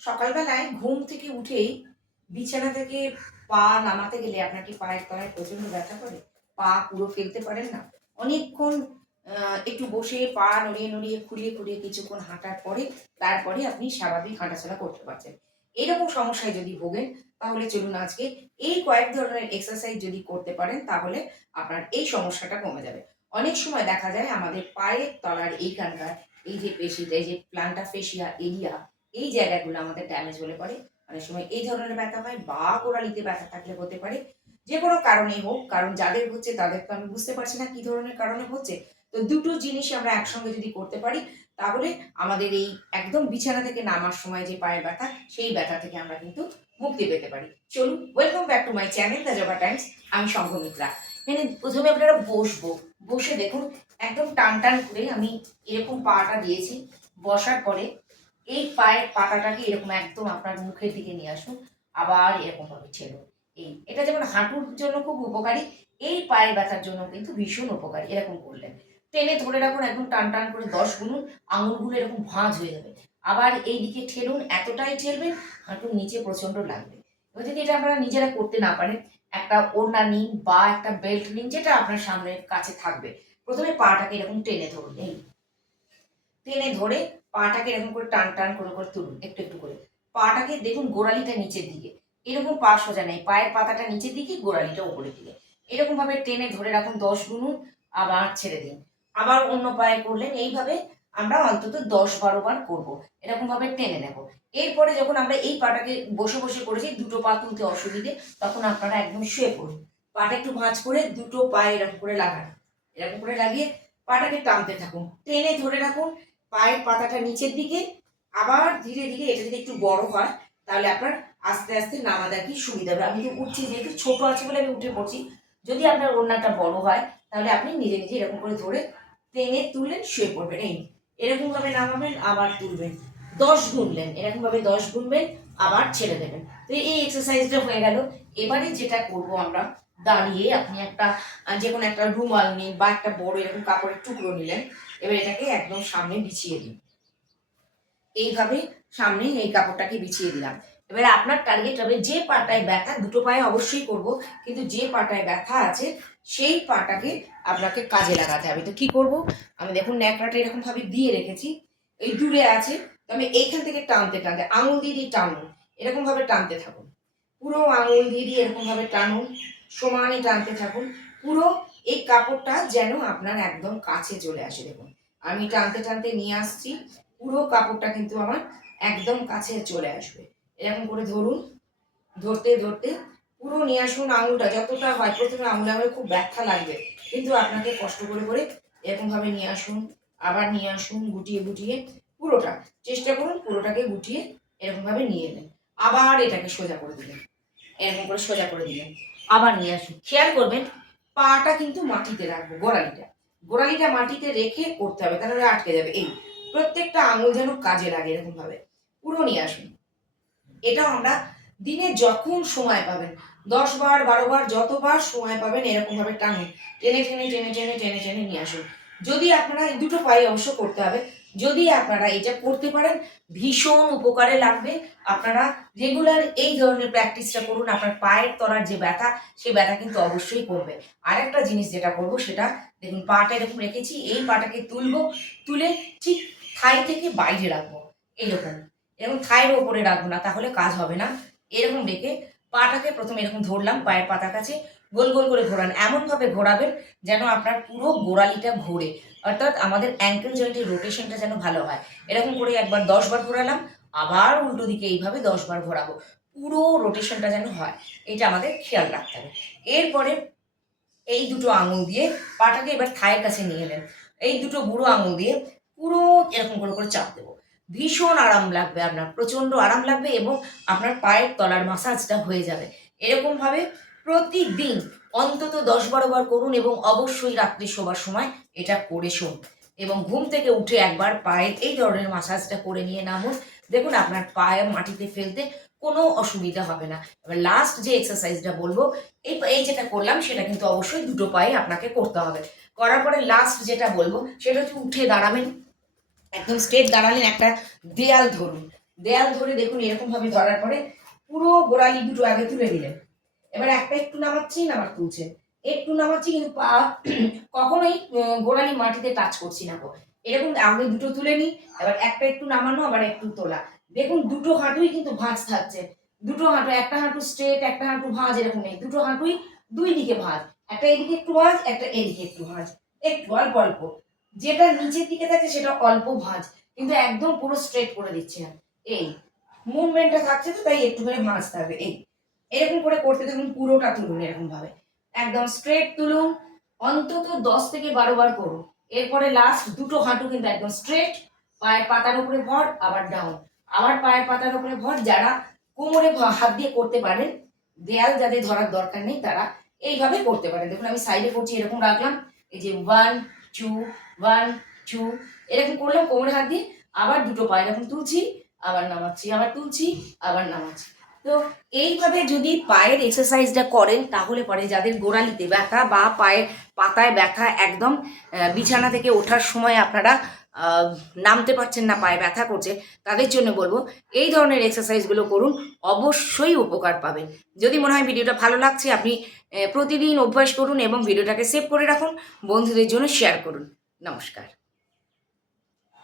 সকালবেলায় ঘুম থেকে উঠেই বিছানা থেকে পা নামাতে গেলে আপনার কি পায়ের তলায় প্রচন্ড ব্যথা করে? পা পুরো ফেলতে পারেন না? অনেকক্ষণ একটু বসে পা নড়িয়ে নড়িয়ে খুঁড়িয়ে খুঁড়িয়ে কিছুক্ষণ হাঁটার পরে তারপরে আপনি স্বাভাবিক হাঁটাচলা করতে পারছেন। এরকম সমস্যায় যদি ভোগেন তাহলে চলুন আজকে এই কয়েক ধরনের এক্সারসাইজ যদি করতে পারেন তাহলে আপনার এই সমস্যাটা কমে যাবে। অনেক সময় দেখা যায় আমাদের পায়ের তলার এইখানকার এই যে পেশিটা, এই যে প্ল্যান্টার ফেশিয়া এরিয়া, এই জায়গাগুলো আমাদের ড্যামেজ হলে পরে অনেক সময় এই ধরনের ব্যথা হয় বা গোড়ালিতে ব্যথা থাকলে হতে পারে। যে কোনো কারণেই হোক, কারণ যাদের হচ্ছে তাদের তো আমি বুঝতে পারছি না কি ধরনের কারণে হচ্ছে। তো দুটো জিনিসই আমরা একসঙ্গে যদি করতে পারি তাহলে আমাদের এই একদম বিছানা থেকে নামার সময় যে পায়ের ব্যথা, সেই ব্যথা থেকে আমরা কিন্তু মুক্তি পেতে পারি। চলুন, welcome back to my channel the yoga Times. আমি সংঘমিত্রা। এখানে প্রথমে আপনারা বসবো। বসে দেখুন একদম টান টান করে আমি এরকম পাটা দিয়েছি। বসার পরে এই পায়ের পাতাটাকে এরকম একদম আপনার মুখের দিকে নিয়ে আসুন। আবার এরকম ভাবে ঠেলুন। এটা যেমন হাঁটুর জন্য খুব উপকারী, এই পায়ের ব্যথার জন্য কিন্তু ভীষণ উপকারী। এরকম করলেন, টেনে ধরে রাখুন একদম টান টান করে 10 গুনুন, আঙুলগুলো এরকম ভাঁজ হয়ে যাবে। আবার এই দিকে ঠেলুন, এতটাই ঠেলবেন হাঁটুর নিচে প্রচন্ড লাগবে। এবার যদি এটা আপনারা নিজেরা করতে না পারেন, একটা ওড়না নিন বা একটা বেল্ট নিন, যেটা আপনার সামনের কাছে থাকবে। প্রথমে পাটাকে এরকম টেনে ধরুন। টেনে ধরে পাটাকে এরকম করে টান টান করে করে তুলুন একটু একটু করে। পাটাকে দেখুন গোড়ালিটা নিচের দিকে, এরকম পা সোজা নেই, পায়ের পাতাটা নিচের দিকে, গোড়ালিটা উপরের দিকে। এরকম ভাবে টেনে ধরে রাখুন 10 গুনুন, আবার ছেড়ে দিন। আবার অন্য পায়ে করলেন। এইভাবে আমরা অন্তত 10-12 বার করবো। এরকম ভাবে টেনে নেব। এরপরে যখন আমরা এই পাটাকে বসে বসে করেছি, দুটো পা তুলতে অসুবিধে, তখন আপনারা একদম শুয়ে পড়ুন। পাটা একটু ভাঁজ করে দুটো পায়ে এরকম করে লাগান। এরকম করে লাগিয়ে পাটাকে টানতে থাকুন, টেনে ধরে রাখুন পায়ের পাতাটা নিচের দিকে। আবার ধীরে ধীরে এটা যদি একটু বড় হয় তাহলে আপনার আস্তে আস্তে নামাতে কি সুবিধা হবে। আমি তো উঠছি, যেহেতু ছোট আছে বলে আমি উঠে পড়ছি। যদি আপনার ওড়নাটা বড় হয় তাহলে আপনি নিজে নিজে এরকম করে ধরে টেনে তুললেন, শুয়ে পড়বেন। এরকম ভাবে নামাবেন, আবার তুলবেন। 10 গুনলেন, এরকম ভাবে 10 গুনবেন, আবার ছেড়ে দেবেন। তো এই এক্সারসাইজটা হয়ে গেল। এবারে যেটা করব আমরা, দাঁড়িয়ে আপনি একটা যে কোনো একটা রুমাল নিন বা একটা বড় এরকম কাপড়ের টুকরো নিলেন। এবার এটাকে একদম সামনে বিছিয়ে দিন। এইভাবে সামনে এই কাপড়টাকে বিছিয়ে দিলাম। এবারে আপনার টার্গেট হবে যে পাটায় ব্যথা, দুটো পায়ে অবশ্যই করব, কিন্তু যে পাটায় ব্যথা আছে সেই পাটাকে আপনাকে কাজে লাগাতে হবে। তো কি করব, আমি দেখুন ন্যাকড়াটা এরকম ভাবে দিয়ে রেখেছি, এই দূরে আছে। তো আমি এইখান থেকে টানতে টানতে আঙুল দিয়ে দিয়ে টানুন, এরকম ভাবে টানতে থাকুন। পুরো আঙুল দিয়ে দিয়ে এরকম ভাবে টানুন, সমানে টানতে থাকুন। পুরো এই কাপড়টা যেন আপনার একদম কাছে চলে আসে। দেখুন আমি টানতে টানতে নিয়ে আসছি, পুরো কাপড়টা কিন্তু আমার একদম কাছে চলে আসবে। এরকম করে ধরুন, ধরতে ধরতে পুরো নিয়ে আসুন। আঙুলটা যতটা হয়, প্রথমে আঙুলে আঙুলে খুব ব্যথা লাগবে, কিন্তু আপনাকে কষ্ট করে করে এরকম ভাবে নিয়ে আসুন। আবার নিয়ে আসুন, গুটিয়ে গুটিয়ে পুরোটা চেষ্টা করুন, পুরোটাকে গুটিয়ে এরকম ভাবে নিয়ে এলেন। আবার এটাকে সোজা করে দিলেন, এরকম করে সোজা করে দিলেন। আবার নিয়ে আসুন। খেয়াল করবেন পাটা কিন্তু মাটিতে রাখবো, গোড়ালিটা গোড়ালিটা মাটিতে রেখে করতে হবে, তাহলে আটকে যাবে। প্রত্যেকটা আঙুল যেন কাজে লাগে, এরকম ভাবে পুরো নিয়ে আসুন। এটাও আমরা দিনে যখন সময় পাবেন, 10 বার 12 বার যতবার সময় পাবেন এরকম ভাবে টানুন। টেনে টেনে টেনে টেনে টেনে টেনে নিয়ে আসুন। যদি আপনারা এই দুটো পায়ে অবশ্য করতে হবে, যদি আপনারা এটা করতে পারেন ভীষণ উপকারে লাগবে। আপনারা রেগুলার এই ধরনের প্র্যাকটিসটা করুন, আপনার পায়ের তলার যে ব্যথা, সেই ব্যথা কিন্তু অবশ্যই কমবে। আরেকটা জিনিস যেটা করব সেটা দেখুন, পাটা এরকম রেখেছি, এই পাটাকে তুলবো, তুলে ঠিক থাই থেকে বাইরে রাখবো। এইরকম এরকম থাইয়ের ওপরে রাখবো না, তাহলে কাজ হবে না। এরকম রেখে পাটাকে প্রথমে এরকম ধরলাম, পায়ের পাতার কাছে গোল গোল করে ঘোরান। এমনভাবে ঘোরাবেন যেন আপনার পুরো গোড়ালিটা ঘোরে, অর্থাৎ আমাদের অ্যাঙ্কেল জয়েন্টের রোটেশনটা যেন ভালো হয়। এরকম করে একবার 10 বার ঘোরালাম, আবার উল্টো দিকে এইভাবে 10 বার ঘোরাবো, পুরো রোটেশনটা যেন হয়। এটা আমাদের খেয়াল রাখতে হবে। এরপরে এই দুটো আঙুল দিয়ে পাটাকে এবার থায়ের কাছে নিয়ে এলেন। এই দুটো বুড়ো আঙুল দিয়ে পুরো এরকম করে করে চাপ দেবো। ভীষণ আরাম লাগবে, আপনার প্রচণ্ড আরাম লাগবে এবং আপনার পায়ের তলার মাসাজটা হয়ে যাবে। এরকমভাবে প্রতিদিন অন্তত 10-12 বার করুন এবং অবশ্যই রাত্রে শোবার সময় এটা করে শোন। এবং ঘুম থেকে উঠে একবার পায়ের এই ধরনের মাসাজটা করে নিয়ে নামুন। দেখুন আপনার পায়ে মাটিতে ফেলতে কোনো অসুবিধা হবে না। এবার লাস্ট যে এক্সারসাইজটা বলবো, এই যেটা করলাম সেটা কিন্তু অবশ্যই দুটো পায়ে আপনাকে করতে হবে। করার পরে লাস্ট যেটা বলবো সেটা হচ্ছে উঠে দাঁড়াবেন। একদম স্ট্রেট দাঁড়ালেন, একটা দেয়াল ধরুন। দেয়াল ধরে দেখুন এরকমভাবে ধরার পরে পুরো গোড়ালি দুটো আগে তুলে দিলেন। এবার একটা একটু নামাচ্ছি, আবার তুলছেন, একটু নামাচ্ছি, কিন্তু পা কখনোই গোড়ালি মাটিতে টাচ করছি না। এরকম আগে দুটো তুলে নিই, এবার একটা একটু নামানো, আবার একটু তোলা। দেখুন দুটো হাঁটুই কিন্তু ভাঁজ থাকছে। দুটো হাঁটু, একটা হাঁটু স্ট্রেট, একটা হাঁটু ভাঁজ, এরকম নেই। দুটো হাঁটুই দুই দিকে ভাঁজ, একটা এদিকে একটু ভাঁজ, একটা এদিকে একটু ভাঁজ, একটু অল্প অল্প। যেটা নিচের দিকে থাকে সেটা অল্প ভাঁজ, কিন্তু একদম পুরো স্ট্রেট করে দিচ্ছি না। এই মুভমেন্টটা থাকছে তো, তাই একটু করে ভাঁজ থাকবে। এই এরকম করে করতে থাকুন, পুরোটা তুলুন এরকম ভাবে, একদম স্ট্রেট তুলুন। অন্তত 10 থেকে 12 বার করুন। এরপরে লাস্ট দুটো হাঁটু কিন্তু একদম স্ট্রেট, পায়ের পাতার উপরে ভর, আবার ডাউন, আবার পায়ের পাতার উপরে ভর। যারা কোমরে হাত দিয়ে করতে পারেন, দেয়াল যাদের ধরার দরকার নেই, তারা এইভাবে করতে পারেন। দেখুন আমি সাইডে করছি, এরকম রাখলাম, এই যে 1 2 1 2 এরকম করলাম কোমরে হাত দিয়ে, আবার দুটো পায়ে এরকম তুলছি, আবার নামাচ্ছি, আবার তুলছি, আবার নামাচ্ছি। তো এইভাবে যদি পায়ের এক্সারসাইজটা করেন, তাহলে পরে যাদের গোড়ালিতে ব্যথা বা পায়ের পাতায় ব্যথা, একদম বিছানা থেকে ওঠার সময় আপনারা নামতে পারছেন না, পায়ে ব্যথা করছে, তাদের জন্য বলবো এই ধরনের এক্সারসাইজগুলো করুন, অবশ্যই উপকার পাবেন। যদি মনে হয় ভিডিওটা ভালো লাগছে, আপনি প্রতিদিন অভ্যাস করুন এবং ভিডিওটাকে সেভ করে রাখুন, বন্ধুদের জন্য শেয়ার করুন। নমস্কার।